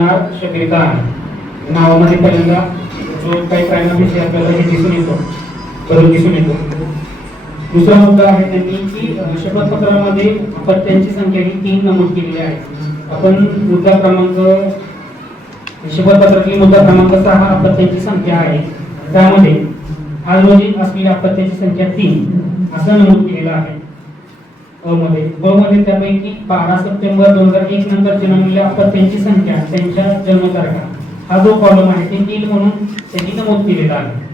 शक्यता आहे नावामध्ये पहिल्यांदा जो काही प्रायमरी विषय आपल्याला हे दिसून येतो. बरोबर दिसून येतो. दुसरा मुद्दा आहे त्यांनी की शपथपत्रामध्ये अपत्यांची संख्या ही तीन नमूद केलेली आहे. आपण मुद्दा क्रमांक शपथपत्रातील मुद्दा क्रमांक सहा अपत्यांची संख्या आहे. त्यामध्ये आज रोजी असलेल्या अपत्यांची संख्या तीन असं नमूद केलेलं आहे. मध्ये. ब मध्ये त्यापैकी बारा सप्टेंबर दोन हजार एक नंतर जन्मलेल्या अपत्यांची संख्या त्यांच्या जन्मतारखा. हा जो कॉलम आहे ते तीन म्हणून त्यांनी नमूद केलेला आहे.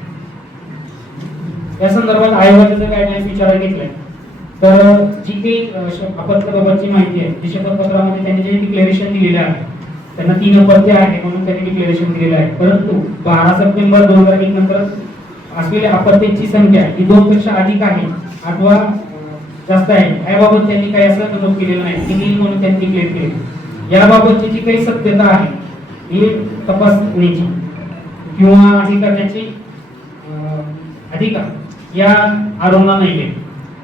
या संदर्भात आयोगाचे जर गाईडलाईन्स विचारात घेतलाय तर जी काही अपत्याबाबतची माहिती आहे जी शपथपत्रामध्ये त्यांनी जे डिक्लेरेशन दिलेलं आहे त्यांना तीन अपत्य आहे म्हणून त्यांनी डिक्लेरेशन दिलेलं आहे. परंतु बारा सप्टेंबर दोन हजार एक नंतर असलेल्या अपत्यांची संख्या ही दोन पेक्षा अधिक आहे अथवा जास्त आहे. याबाबत त्यांनी काही असं नमूद केलेलं नाही. ती म्हणून त्यांनी क्लेम केले. याबाबतची जी काही सत्यता आहे ही तपासण्याची किंवा हे करण्याची अधिकार या आरोपणा नाही आहे.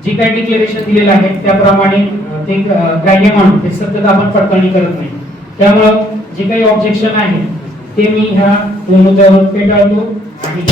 जी काही डिक्लेरेशन दिलेलं आहे त्याप्रमाणे ते ग्राह्य मानून ते सत्यता आपण पडताळणी करत नाही. त्यामुळं जे काही ऑब्जेक्शन आहे ते मी ह्या दोन मुद्द्यावर फेटाळतो आणि